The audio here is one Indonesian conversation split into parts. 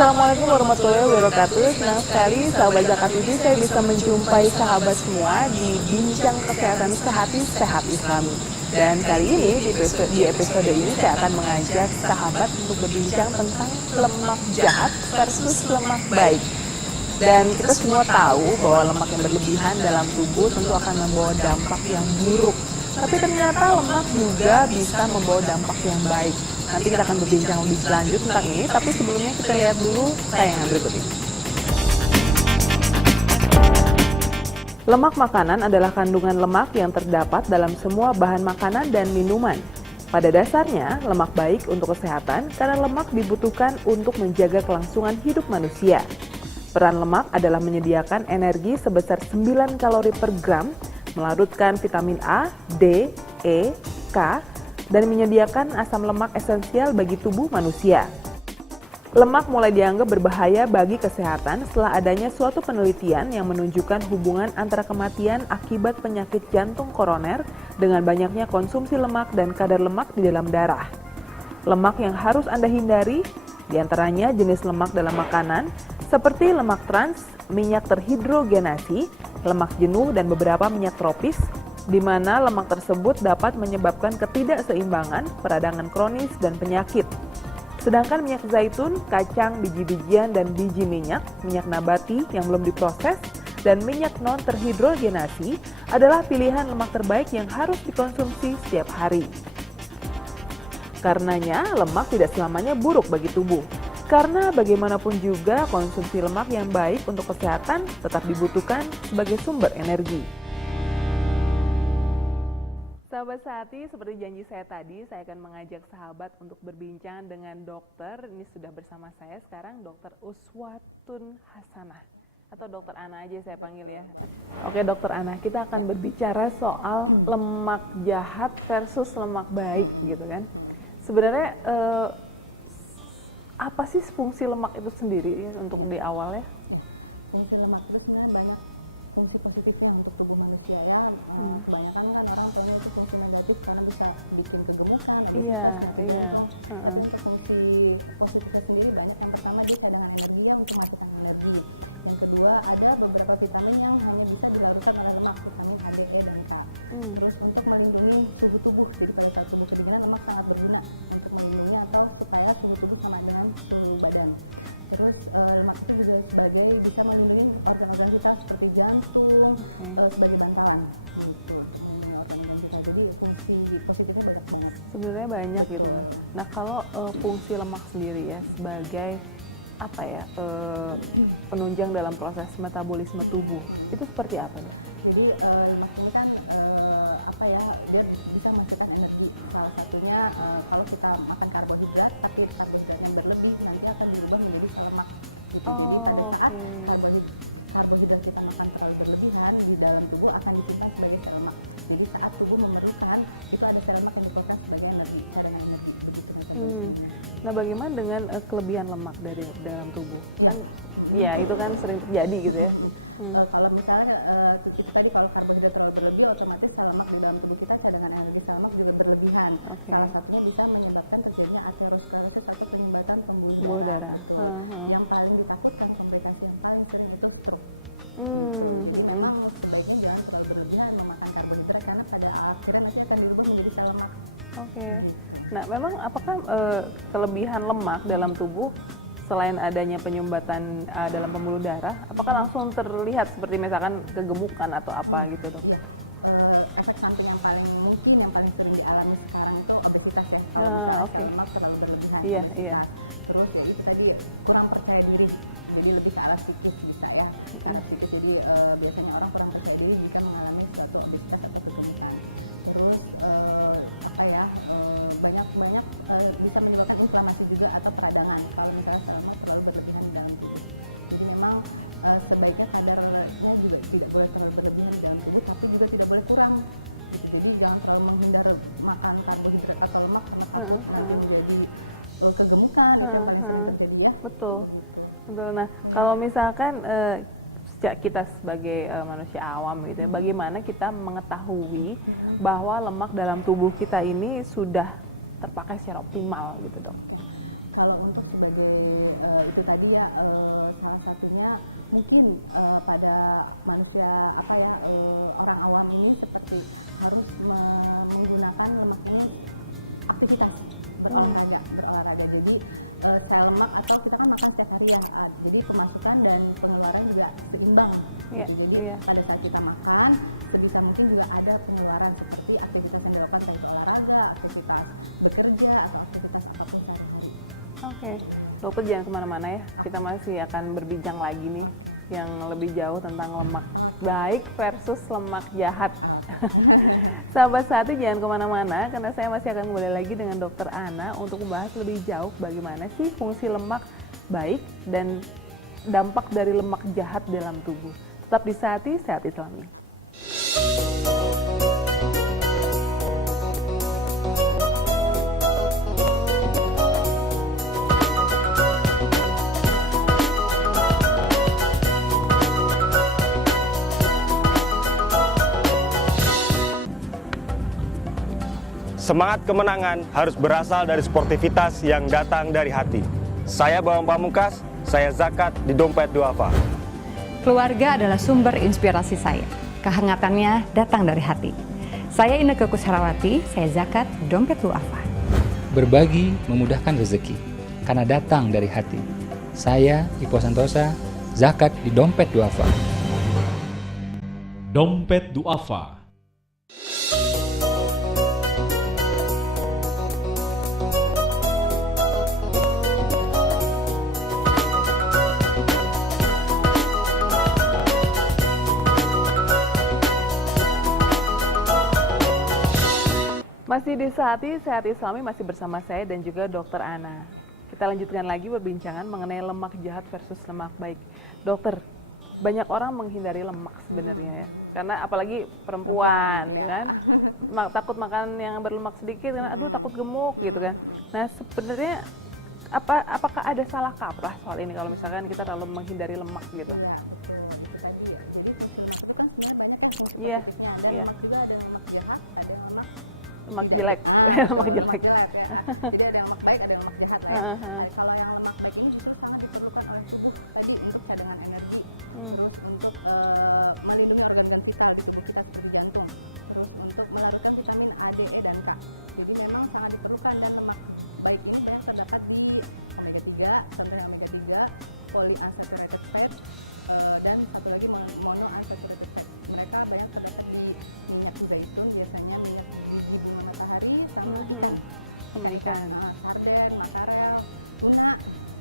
Assalamualaikum warahmatullahi wabarakatuh. Senang sekali sahabat Zakat TV saya bisa menjumpai sahabat semua di Bincang Kesehatan Sehati Sehat Islami. Dan kali ini di episode ini saya akan mengajak sahabat untuk berbincang tentang lemak jahat versus lemak baik. Dan kita semua tahu bahwa lemak yang berlebihan dalam tubuh tentu akan membawa dampak yang buruk. Tapi ternyata lemak juga bisa membawa dampak yang baik. Nanti kita akan berbincang lebih lanjut tentang ini, tapi sebelumnya kita lihat dulu tayangan berikut ini. Lemak makanan adalah kandungan lemak yang terdapat dalam semua bahan makanan dan minuman. Pada dasarnya, lemak baik untuk kesehatan karena lemak dibutuhkan untuk menjaga kelangsungan hidup manusia. Peran lemak adalah menyediakan energi sebesar 9 kalori per gram, melarutkan vitamin A, D, E, K, dan menyediakan asam lemak esensial bagi tubuh manusia. Lemak mulai dianggap berbahaya bagi kesehatan setelah adanya suatu penelitian yang menunjukkan hubungan antara kematian akibat penyakit jantung koroner dengan banyaknya konsumsi lemak dan kadar lemak di dalam darah. Lemak yang harus Anda hindari, diantaranya jenis lemak dalam makanan, seperti lemak trans, minyak terhidrogenasi, lemak jenuh, dan beberapa minyak tropis, di mana lemak tersebut dapat menyebabkan ketidakseimbangan, peradangan kronis, dan penyakit. Sedangkan minyak zaitun, kacang, biji-bijian, dan biji minyak nabati yang belum diproses, dan minyak non-terhidrogenasi adalah pilihan lemak terbaik yang harus dikonsumsi setiap hari. Karenanya, lemak tidak selamanya buruk bagi tubuh. Karena bagaimanapun juga konsumsi lemak yang baik untuk kesehatan tetap dibutuhkan sebagai sumber energi. Sahabat Sehati, seperti janji saya tadi, saya akan mengajak sahabat untuk berbincang dengan dokter. Ini sudah bersama saya sekarang, Dr. Uswatun Hasanah. Atau Dr. Ana aja saya panggil ya. Oke Dr. Ana, kita akan berbicara soal lemak jahat versus lemak baik gitu kan. Sebenarnya apa sih fungsi lemak itu sendiri ya, untuk di awal ya? Fungsi lemak itu sebenarnya banyak fungsi positifnya untuk tubuh manusia ya. Kebanyakan kan orang punya itu fungsi negatif karena bisa bikin kegemukan. Iya. Tapi untuk fungsi positifnya sendiri banyak. Yang pertama dia cadangan energi yang untuk menghasilkan energi. Yang kedua ada beberapa vitamin yang hanya bisa dilarutkan oleh lemak, vitamin A, D, E, dan K. Terus untuk melindungi suhu tubuh, jadi kalau misalnya suhu kedinginan lemak sangat berguna untuk melindungi atau supaya suhu tubuh sama dengan suhu badan. Terus lemak itu juga sebagai bisa melindungi organ-organ kita seperti jantung, sebagai bantalan gitu. Jadi fungsi positifnya banyak banget. Sebenarnya banyak gitu. Nah kalau fungsi lemak sendiri ya sebagai apa ya penunjang dalam proses metabolisme tubuh itu seperti apa ya? Jadi lemak ini kan apa ya, dia bisa menghasilkan energi. Salah satunya kalau kita makan karbohidrat tapi karbohidrat yang berlebih nanti akan berubah menjadi lemak. Jadi pada saat karbohidrat kita makan terlalu berlebihan di dalam tubuh akan disimpan sebagai sel lemak. Jadi saat tubuh memerlukan itu ada sel lemak yang diproses sebagai energi, cadangan energi. Nah bagaimana dengan kelebihan lemak dari dalam tubuh? Kan ya itu kan sering terjadi gitu ya. Kalau misalnya tadi kalau karbohidrat terlalu berlebih, otomatis sel lemak di dalam tubuh kita cadangan energi sel lemak juga berlebihan. Salah satunya bisa menyebabkan terjadinya aterosklerosis atau penyumbatan pembuluh darah. Yang paling ditakutkan, komplikasi yang paling sering itu stroke. Jadi memang sebaiknya jangan terlalu berlebihan memakan karbohidrat karena pada akhirnya nanti akan dirubah menjadi sel lemak. Nah memang apakah kelebihan lemak dalam tubuh selain adanya penyumbatan dalam pembuluh darah, apakah langsung terlihat seperti misalkan kegemukan atau apa gitu dok? Iya. Efek samping yang paling mungkin yang paling sering dialami sekarang itu obesitas ya. Lemak terlalu berlebihan. Iya. Terus ya itu tadi kurang percaya diri, jadi lebih ke arah psikis bisa ya. Arah psikis, jadi biasanya orang kurang percaya diri bisa mengalami suatu obesitas atau kegemukan. Terus banyak bisa menyebabkan inflamasi juga atau peradangan kalau misalnya lemak terlalu berlebihan di dalam tubuh. Jadi memang sebaiknya kadarnya juga tidak boleh terlalu berlebihan di dalam tubuh, tapi juga tidak boleh kurang. Jadi jangan terlalu menghindar makan karbohidrat atau lemak menjadi kegemukan yang paling sering terjadi ya. Betul. Nah kalau misalkan kita sebagai manusia awam gitu ya, bagaimana kita mengetahui bahwa lemak dalam tubuh kita ini sudah terpakai secara optimal gitu dok? Kalau untuk sebagai itu tadi ya salah satunya mungkin pada manusia orang awam ini seperti harus menggunakan lemak ini aktivitas berolahraga. Jadi sel lemak atau kita kan makan setiap harian, jadi pemasukan dan pengeluaran juga berimbang. Jadi pada saat kita makan sebisa mungkin juga ada pengeluaran seperti aktivitas yang dilakukan baik olahraga, aktivitas bekerja atau aktivitas apapun sehari-hari. Oke, dokter jangan kemana-mana ya, kita masih akan berbincang lagi nih yang lebih jauh tentang lemak baik versus lemak jahat. Sahabat Sehati jangan kemana-mana karena saya masih akan kembali lagi dengan Dokter Ana untuk membahas lebih jauh bagaimana sih fungsi lemak baik dan dampak dari lemak jahat dalam tubuh. Tetap di Sehati, Sehat Islami. Semangat kemenangan harus berasal dari sportivitas yang datang dari hati. Saya Bambang Pamungkas, saya zakat di Dompet Duafa. Keluarga adalah sumber inspirasi saya. Kehangatannya datang dari hati. Saya Inneke Koesherawati, saya zakat Dompet Duafa. Berbagi memudahkan rezeki, karena datang dari hati. Saya Ipo Santosa, zakat di Dompet Duafa. Dompet Duafa. Masih di Sehati, Sehat Islami masih bersama saya dan juga Dokter Ana. Kita lanjutkan lagi perbincangan mengenai lemak jahat versus lemak baik. Dokter, banyak orang menghindari lemak sebenarnya ya. Karena apalagi perempuan ya kan. Takut makan yang berlemak sedikit karena aduh takut gemuk gitu kan. Nah, sebenarnya apakah ada salah kaprah soal ini kalau misalkan kita terlalu menghindari lemak gitu? Iya, betul. Itu tadi. Jadi fungsi lemak itu kan sebenarnya banyak ya fungsi Iya. Ada lemak juga, ada lemak jahat, ada lemak Lemak jelek. lemak jelek ya. Jadi ada yang lemak baik, ada yang lemak jahat lah ya. Nah, kalau yang lemak baik ini justru sangat diperlukan oleh tubuh tadi untuk cadangan energi, terus untuk melindungi organ-organ vital di tubuh kita seperti jantung, terus untuk melarutkan vitamin A, D, E, dan K. Jadi memang sangat diperlukan, dan lemak baik ini banyak terdapat di omega 3, contohnya omega 3, polyunsaturated fat, dan satu lagi monounsaturated fat. Mereka banyak terdapat di minyak zaitun, biasanya minyak di bunga matahari, sama ikan. Sarden, makarel, tuna,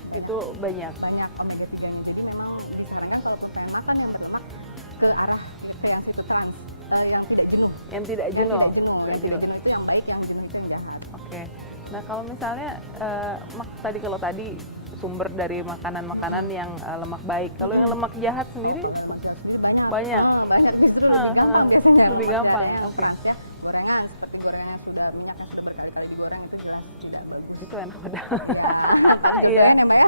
Itu banyak. banyak omega 3-nya. Jadi memang disarankan kalau saya makan yang berlemak ke arah yang itu trans, yang tidak jenuh. Yang tidak jenuh. Yang tidak jenuh itu yang baik, yang jenuh itu yang jahat. Oke. Nah, kalau misalnya kalau tadi sumber dari makanan-makanan yang lemak baik. Kalau yang lemak jahat sendiri Banyak. Banyak. Banyak justru lebih gampang biasanya. Lebih gampang. Yang Oke. trans ya, gorengan seperti gorengan yang sudah minyak yang sudah berkali-kali digoreng itu jelas tidak bagus. Itu enak banget. Ya, Iya. ya, ya.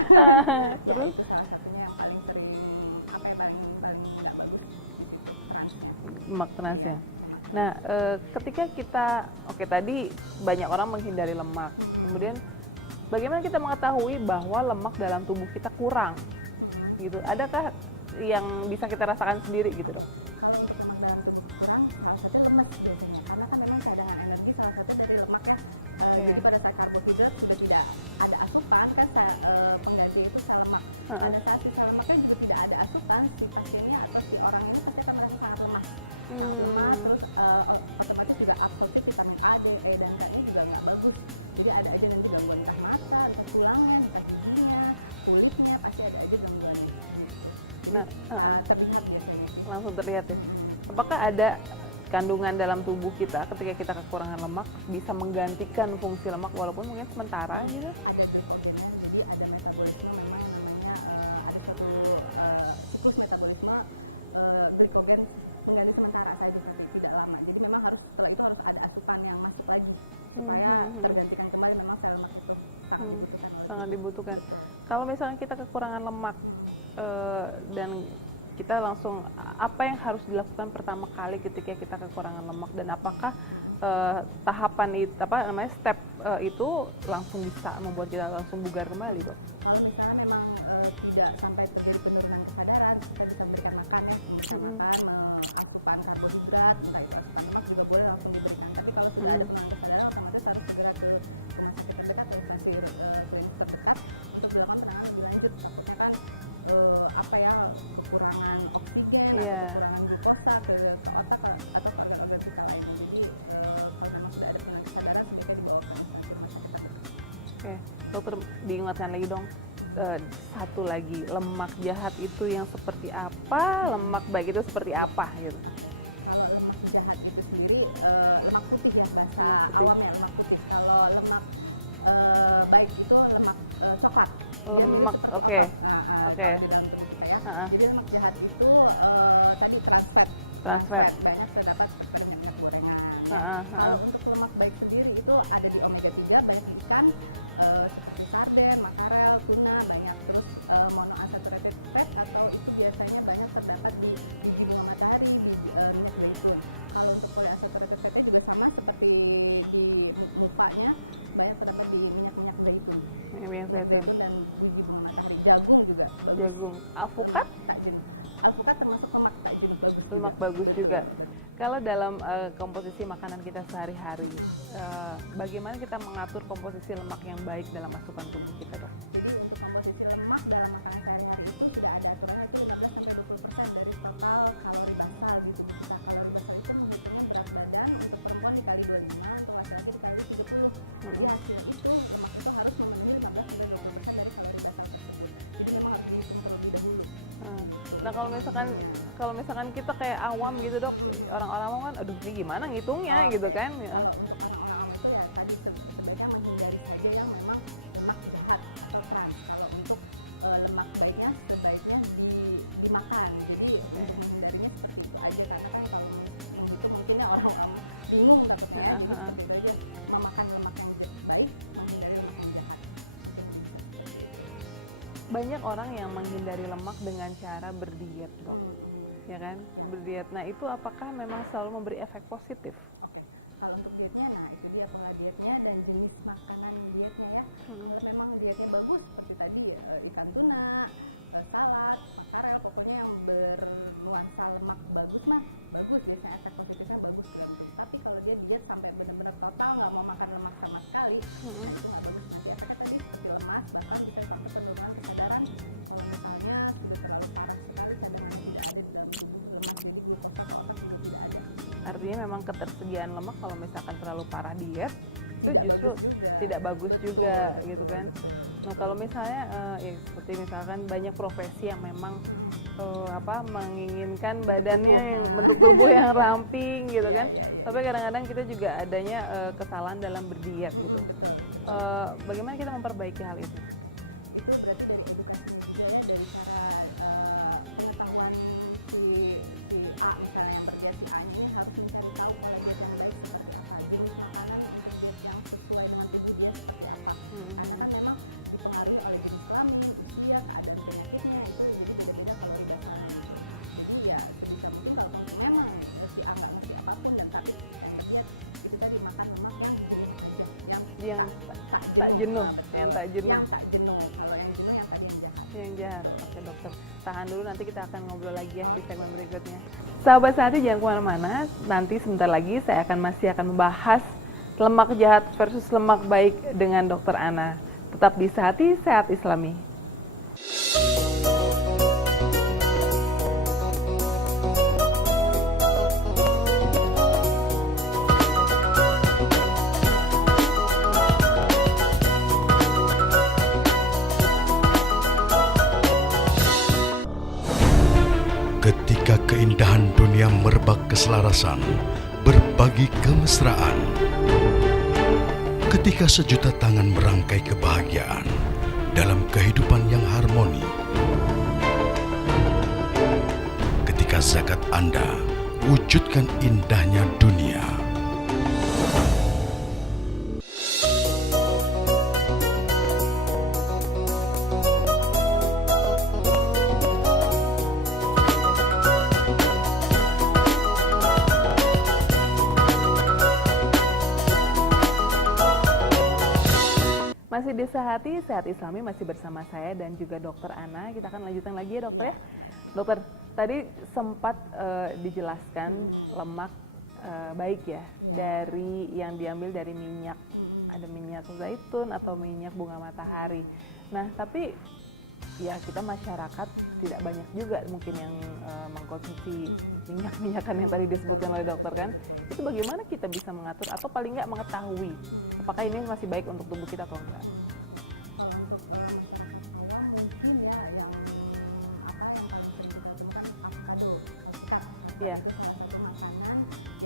Terus Itu salah satunya yang paling sering paling tidak bagus itu transnya. lemak trans ya. Nah, ketika kita tadi banyak orang menghindari lemak. Kemudian bagaimana kita mengetahui bahwa lemak dalam tubuh kita kurang? Gitu. Adakah yang bisa kita rasakan sendiri gitu, Dok? Kalau untuk lemak dalam tubuh kurang, salah satu lemak biasanya, karena kan memang cadangan energi salah satu dari lemak ya. Jadi pada saat karbohidrat sudah tidak ada asupan kan, pengganti itu sel lemak. Pada saat si sel lemaknya juga tidak ada asupan, si pasiennya atau si orang ini pasti akan merasa sangat lemak. Lemak, terus otomatis juga absorpsi vitamin A, D, E, dan K ini juga nggak bagus. Jadi ada aja nanti gangguan entah mata, tulangnya, entah giginya, kulitnya, pasti ada aja gangguan. Nah, Terlihat biasanya sih. langsung terlihat ya. Apakah ada kandungan dalam tubuh kita ketika kita kekurangan lemak bisa menggantikan fungsi lemak walaupun mungkin sementara gitu? Ada glukogennya, jadi ada metabolisme memang yang namanya ada satu siklus metabolisme glukogen mengganti sementara saja, tidak lama. Jadi memang setelah itu harus ada asupan yang masuk lagi supaya tergantikan kembali, memang sel lemak itu sangat dibutuhkan. Sangat dibutuhkan. Kalau misalnya kita kekurangan lemak dan kita langsung apa yang harus dilakukan pertama kali ketika kita kekurangan lemak, dan apakah tahapan itu step itu langsung bisa membuat kita langsung bugar kembali, Dok? Kalau misalnya memang tidak sampai terjadi penurunan kesadaran, kita bisa memberikan makan ya, makan asupan karbohidrat, entah itu asupan lemak juga boleh langsung diberikan. Tapi kalau sudah ada penurunan kesadaran, otomatis harus segera ke rumah sakit terdekat dan klinik terdekat untuk dilakukan penanganan lebih lanjut. Takutnya kan kekurangan oksigen, kekurangan glukosa ke otak atau ke organ vital lain. Jadi kalau memang sudah ada penurunan kesadaran, sebaiknya dibawa ke rumah sakit terdekat. Oke, dokter diingatkan lagi dong, satu lagi, lemak jahat itu yang seperti apa, lemak baik itu seperti apa gitu? Kalau lemak jahat itu sendiri lemak putih ya, bahasa awamnya lemak putih. Kalau lemak baik itu lemak coklat. Lemak, oke. Jadi lemak jahat itu tadi trans fat. Banyak terdapat pada minyak gorengan. Kalau untuk lemak baik sendiri itu ada di omega 3, banyak ikan seperti sarden, makarel, tuna, banyak. Terus monounsaturated fat atau itu biasanya banyak terdapat di bunga matahari, minyak zaitun. Kalau untuk polyunsaturated fatnya juga sama seperti di mukanya, banyak terdapat di minyak zaitun. Minyak zaitun Dan di bunga matahari. Jagung juga. Jagung. Alpukat? Alpukat termasuk lemak takjil bagus. Lemak bagus juga. Kalau dalam komposisi makanan kita sehari-hari, bagaimana kita mengatur komposisi lemak yang baik dalam asupan tubuh kita, Dok? Jadi untuk komposisi lemak dalam makanan sehari-hari itu tidak ada aturan, itu 15-20% dari total kalori basal gitu. Nah, kalori basal itu menentukan berat badan untuk perempuan dikali 25, untuk laki-laki dikali 70. Jadi hasil itu lemak itu harus memenuhi 15-20% dari kalori basal tersebut. Jadi memang harus dihitung terlebih dahulu. Nah, kalau misalkan kita kayak awam gitu, Dok, orang-orang awam kan, aduh ini gimana ngitungnya gitu kan? Kalau untuk orang-orang awam itu ya tadi sebaiknya menghindari saja yang memang lemak jahat atau trans. Kalau untuk lemak baiknya sebaiknya dimakan. Jadi menghindarinya seperti itu aja, karena kan kalau itu mungkinnya orang-orang bingung takutnya gitu aja, memakan lemak yang baik, menghindari lemak yang jahat. Banyak orang yang menghindari lemak dengan cara berdiet, Dok. Ya kan? Berdiet. Nah, itu apakah memang selalu memberi efek positif? Oke. Kalau untuk dietnya, nah itu dia pola dietnya dan jenis makanan dietnya ya. Kalau memang dietnya bagus seperti tadi ikan tuna, salad, makarel, pokoknya yang bernuansa lemak bagus mah bagus, biasanya efek positifnya bagus dalam tubuh. Tapi kalau dia diet sampai benar-benar total nggak mau makan lemak sama sekali, nah itu nggak bagus. Nanti efeknya tadi seperti lemas, bahkan bisa sampai penurunan kesadaran. Kalau misalnya sudah terlalu parah sekali, kandungan tidak ada dalam lemak, jadi glukosa atau apa juga tidak ada. Artinya memang ketersediaan lemak kalau misalkan terlalu parah diet itu justru tidak bagus juga gitu kan. Nah, kalau misalnya ya seperti misalkan banyak profesi yang memang menginginkan badannya yang bentuk tubuh yang ramping gitu kan. Tapi kadang-kadang kita juga adanya kesalahan dalam berdiet gitu. Bagaimana kita memperbaiki hal itu? Itu berarti dari edukasinya juga ya, dari cara pengetahuan si A misalnya yang berdiet si A ini harus mencari tahu kalau dia yang baik seperti apa, jenis makanan untuk diet yang sesuai dengan tubuh dia seperti apa. Karena kan memang dipengaruhi oleh jenis kelamin, usia, keadaan penyakitnya, itu jadi beda-beda kalau dasarnya. Jadi ya sebisa mungkin kalau memang si A nggak ngasih apapun dan tapi yang berdiet itu tadi makan lemak yang tak jenuh, yang tak jenuh. Yang tak jenuh. Kalau yang jenuh yang tadi yang jahat. Yang jahat. Oke, dokter. Tahan dulu, nanti kita akan ngobrol lagi ya di segmen berikutnya. Sahabat Sehati, jangan kemana-mana. Nanti sebentar lagi saya masih akan membahas lemak jahat versus lemak baik dengan Dokter Ana. Tetap di Sehati, Sehat Islami. Ketika keindahan dunia merebak keselarasan, berbagi kemesraan. Ketika sejuta tangan merangkai kebahagiaan dalam kehidupan yang harmoni. Ketika zakat Anda wujudkan indahnya dunia. Masih di Sehati, Sehat Islami masih bersama saya dan juga Dokter Ana. Kita akan lanjutkan lagi ya dokter ya. Dokter, tadi sempat dijelaskan lemak baik ya dari yang diambil dari minyak. Ada minyak zaitun atau minyak bunga matahari. Nah, tapi ya kita masyarakat tidak banyak juga mungkin yang mengkonsumsi minyak-minyakan yang tadi disebutkan oleh dokter kan. Itu bagaimana kita bisa mengatur atau paling nggak mengetahui apakah ini masih baik untuk tubuh kita atau enggak? Kalau untuk masyarakat awam mungkin ya yang paling sering kita temukan avocado, ikan. Iya. Itu salah satu makanan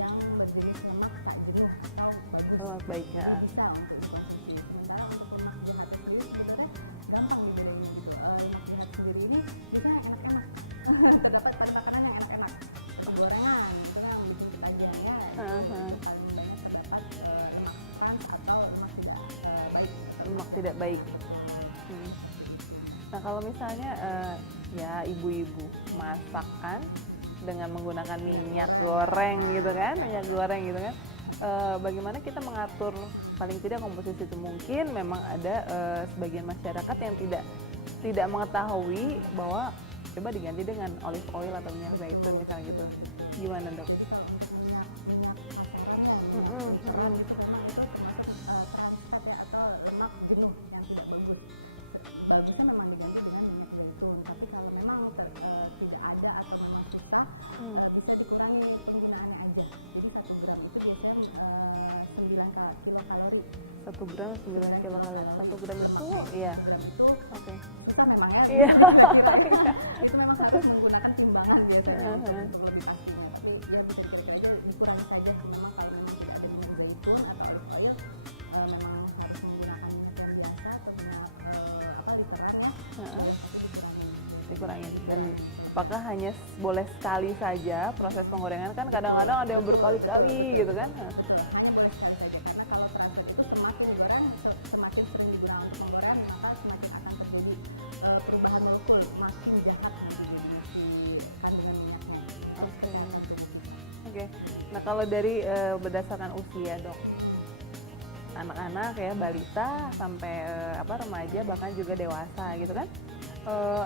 yang berjenis lemak tak jenuh atau bagus. Lemak baiknya. Bisa untuk dikonsumsi. Sementara untuk lemak jahat sendiri sebenarnya gampang dibilang gitu. Lemak jahat sendiri ini bisa enak-enak. Terdapat pada makanan yang enak-enak. Gorengan itu yang bikin ketagihannya. Paling banyak terdapat lemak trans atau lemak tidak baik. Lemak tidak baik. Nah kalau misalnya ya ibu-ibu masakan dengan menggunakan minyak goreng gitu kan, bagaimana kita mengatur paling tidak komposisi itu? Mungkin memang ada sebagian masyarakat yang tidak mengetahui bahwa coba diganti dengan olive oil atau minyak zaitun misalnya gitu. Gimana dok? Jadi kalau untuk minyak pasarannya itu memang itu termasuk trans fat ya, atau lemak jenuh yang tidak bagus. Bagusnya memang diganti dengan minyak zaitun. Tapi kalau memang tidak ada atau memang susah, bisa dikurangi penggunaannya aja. Jadi 1 gram itu biasanya 9 kilokalori. 1 gram 9 kilokalori. 1 gram itu iya. 1 gram itu Oke. susah memang ya. Iya. Itu memang harus menggunakan timbangan biasanya sebelum dipastikan. Tapi ya bisa dikira aja dikurangi saja sih memang kalau memang tidak ada minyak zaitun atau olive oil, memang harus menggunakan minyak yang biasa atau minyak diserang ya. Dikurangin. Dan apakah hanya boleh sekali saja proses penggorengan? Kan kadang-kadang ada yang berkali-kali gitu kan? Betul, hanya boleh sekali saja karena kalau transfat itu semakin goreng, semakin sering digunakan untuk penggoreng, maka semakin akan terjadi perubahan molekul, makin jahat nanti jadi si kandungan minyaknya. Oke. Nah kalau dari berdasarkan usia dok, anak-anak ya balita sampai remaja bahkan juga dewasa gitu kan?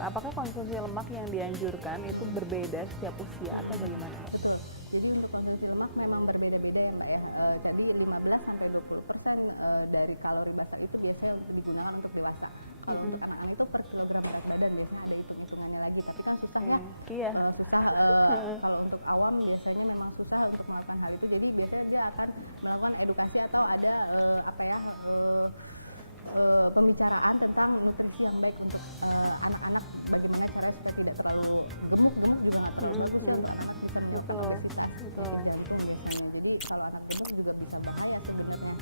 Apakah konsumsi lemak yang dianjurkan itu berbeda setiap usia atau bagaimana? Betul. Jadi untuk konsumsi lemak memang berbeda-beda ya Mbak ya. Jadi 15-20% dari kalori basal itu biasanya untuk digunakan untuk dewasa. Kalau untuk anak-anak itu per kilogram berat badan biasanya ada hitung-hitungannya lagi. Tapi kan susah ya. Iya. Susah kalau untuk awam biasanya memang susah untuk melakukan hal itu. Jadi biasanya dia akan melakukan edukasi atau ada pembicaraan tentang nutrisi yang baik untuk anak-anak, bagaimana caranya supaya tidak terlalu gemuk juga nggak terlalu bagus. Betul. Jadi kalau anak gemuk juga bisa bahaya sebenarnya.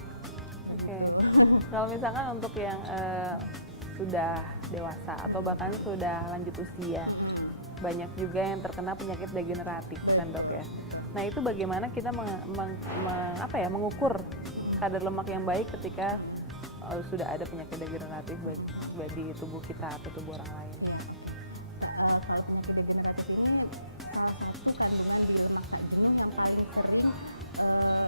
Oke. Kalau misalkan untuk yang sudah dewasa atau bahkan sudah lanjut usia, banyak juga yang terkena penyakit degeneratif kan dok ya. Nah itu bagaimana kita mengukur kadar lemak yang baik ketika sudah ada penyakit degeneratif bagi tubuh kita atau tubuh orang lain? Kalau penyakit degeneratif ini salah satu kandungan di lemak tak jenuh yang paling sering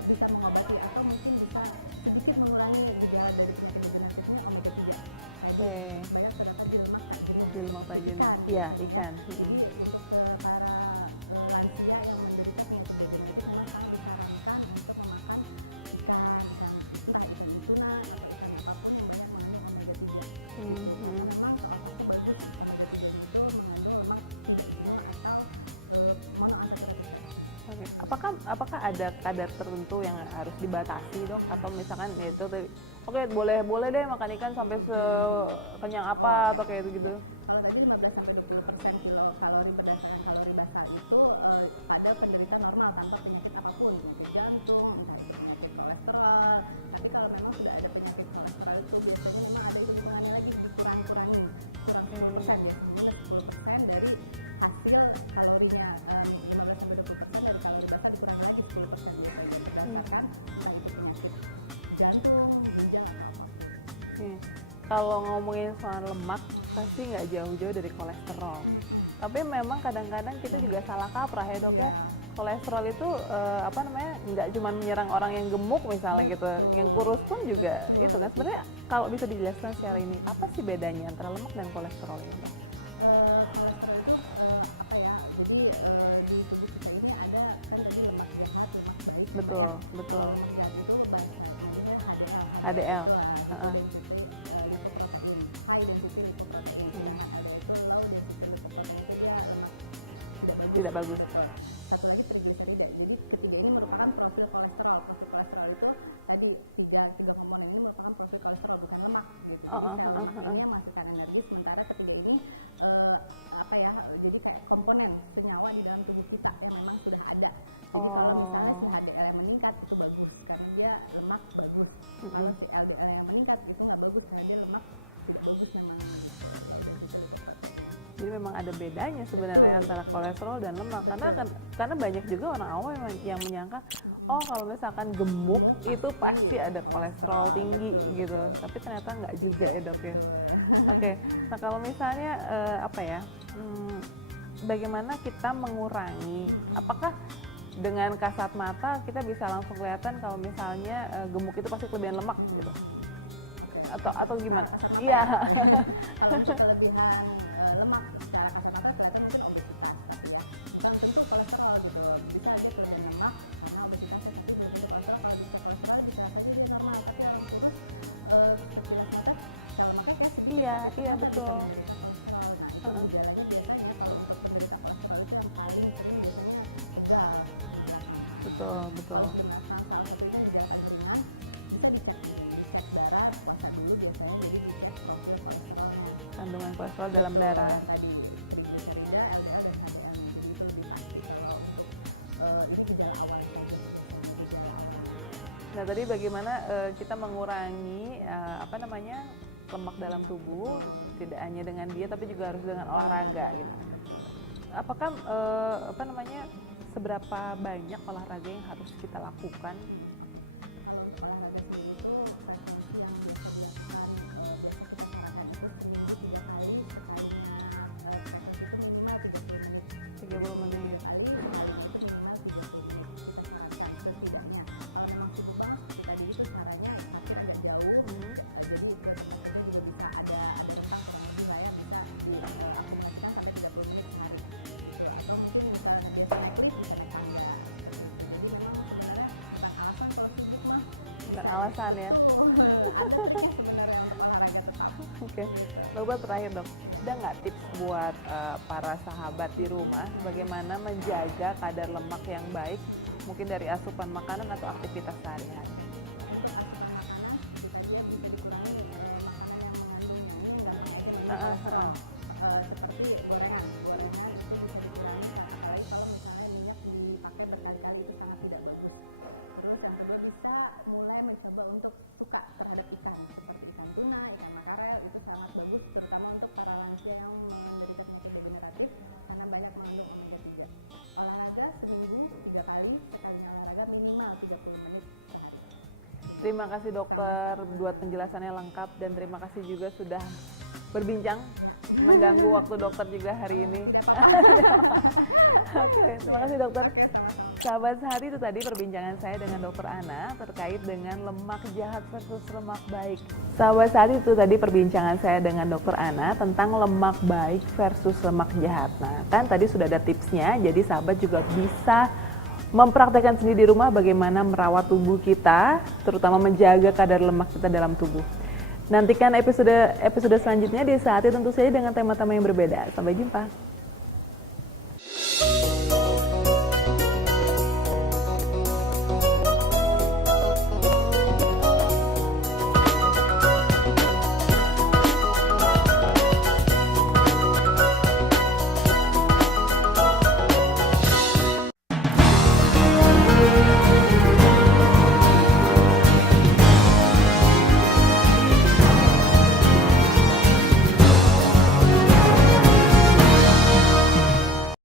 bisa mengobati atau mungkin bisa sedikit mengurangi gejala dari penyakit degeneratifnya omega 3. Supaya terdapat di lemak tak jenuh. Di lemak tak jenuh. Iya, ikan. Jadi untuk para lansia yang menderita penyakit degeneratif memang sangat disarankan untuk memakan ikan, entah itu tuna atau ikan apapun yang banyak mengandung omega 3. Memang salah satu bagus omega 3 itu mengandung lemak jenuh atau monoansaturated. Oke. Apakah ada kadar tertentu yang harus dibatasi dok? Atau misalkan ya itu oke boleh deh makan ikan sampai sekenyang apa atau kayak gitu? Kalau tadi 15-20% kilokalori berdasarkan kalori basal itu pada penderita normal tanpa penyakit apapun, penyakit jantung, penyakit kolesterol. Tapi kalau memang sudah ada penyakit kolesterol itu biasanya memang ada hitungannya lagi, kurang 10% ya, minus 10% dari hasil kalorinya. 15-20% dari kalori basal kurang lagi 10% berdasarkan entah itu penyakit jantung, ginjal atau apa. Kalau ngomongin soal lemak pasti nggak jauh-jauh dari kolesterol. Tapi memang kadang-kadang kita juga salah kaprah ya dok ya. kolesterol itu apa namanya, nggak cuma menyerang orang yang gemuk misalnya gitu, yang kurus pun juga itu kan. Sebenarnya kalau bisa dijelaskan secara ini, apa sih bedanya antara lemak dan kolesterol ini, Dok? Kolesterol itu apa ya? Jadi di tubuh kita ini ada kan tadi lemak jahat, lemak baik. Betul, betul. Lemak jahat itu selanjutnya HDL. Itu protein, high density lipoprotein. Ada itu low density lipoprotein itu dia lemak Tidak bagus. Satu lagi triglycerida. Jadi ketiga ini merupakan profil kolesterol. Profil kolesterol itu tadi tiga komponen ini merupakan profil kolesterol, bukan lemak gitu. Lemaknya menghasilkan energi, sementara ketiga ini apa ya? Jadi kayak komponen senyawa di dalam tubuh kita yang memang sudah ada. Jadi kalau misalnya si HDL yang meningkat itu bagus karena dia lemak bagus. Kalau si LDL yang meningkat itu nggak bagus karena dia lemak tidak bagus memang. Jadi memang ada bedanya sebenarnya antara kolesterol dan lemak, karena banyak juga orang awam yang menyangka oh kalau misalkan gemuk itu pasti ada kolesterol tinggi gitu, tapi ternyata nggak juga ya, Dok ya. Oke, nah kalau misalnya apa ya, bagaimana kita mengurangi, apakah dengan kasat mata kita bisa langsung kelihatan kalau misalnya gemuk itu pasti kelebihan lemak gitu, atau gimana? Iya. Kalau untuk kelebihan lemak secara kata-kata kelihatan mungkin obesitas ya, bukan tentu kolesterol gitu, bisa aja kelebihan lemak karena obesitas, tapi belum tentu kolesterol. Kalau bisa kolesterol bisa saja dia normal, tapi orang kurus sekilas mata kalau makan kayak segini. Iya betul. Kolesterol, nah itu gejalanya biasanya kalau untuk penderita kolesterol itu yang paling sering biasanya gagal. Betul. Kalau masalah ini dia paling ringan, bisa dicek darah, puasa dulu biasanya, jadi dicek profil kolesterolnya. Kandungan kolesterol dalam darah. Tadi triglycerida, LDL dan HDL itu lebih pasti kalau ini gejala awalnya. Nah tadi bagaimana kita mengurangi apa namanya lemak dalam tubuh, tidak hanya dengan diet tapi juga harus dengan olahraga gitu. Apakah apa namanya seberapa banyak olahraga yang harus kita lakukan? Kalau untuk olahraga itu frekuensi yang biasa dilakukan biasa kita olahraga itu seminggu 3 kali, harinya frekuensi itu minimal 30 menit. 30 menit. Kali itu minimal 30 menit. Kita sarankan itu setidaknya. Kalau memang cukup banget seperti tadi itu caranya tapi tidak jauh. Jadi itu juga bisa ada tentang kurang lebih lah ya, bisa diaplikasikan sampai 30 menit per hari. Atau mungkin bisa biasa naik lift, bisa naik tangga. Jadi memang sebenarnya bukan alasan kalau sibuk mah. Bukan alasan ya. Ada triknya sebenarnya untuk olahraga tetap. Oke. Lalu terakhir, Dok, ada nggak tips buat para sahabat di rumah bagaimana menjaga kadar lemak yang baik, mungkin dari asupan makanan atau aktivitas sehari-hari? Untuk asupan makanan bisa dikurangi makanan yang mengandung minyak seperti gorengan itu bisa dikurangi apalagi kalau misalnya minyak dipakai berkali-kali itu sangat tidak bagus. Terus yang kedua bisa mulai mencoba untuk suka terhadap ikan seperti ikan tuna, ikan makarel, itu sangat bagus terutama untuk para lansia yang menderita penyakit degeneratif karena banyak mengandung omega 3. Olahraga seminggu 3 kali, sekali olahraga minimal 30 menit sehari. Terima kasih dokter buat penjelasannya lengkap, dan terima kasih juga sudah berbincang, mengganggu waktu dokter juga hari ini. Tidak apa-apa. Oke, terima kasih dokter. Oke, sama-sama. Sahabat Sehari, itu tadi perbincangan saya dengan Dokter Ana terkait dengan lemak jahat versus lemak baik. Sahabat Sehari, itu tadi perbincangan saya dengan Dokter Ana tentang lemak baik versus lemak jahat. Nah, kan tadi sudah ada tipsnya, jadi sahabat juga bisa mempraktekkan sendiri di rumah bagaimana merawat tubuh kita, terutama menjaga kadar lemak kita dalam tubuh. Nantikan episode selanjutnya di Sehari, tentu saja dengan tema-tema yang berbeda. Sampai jumpa.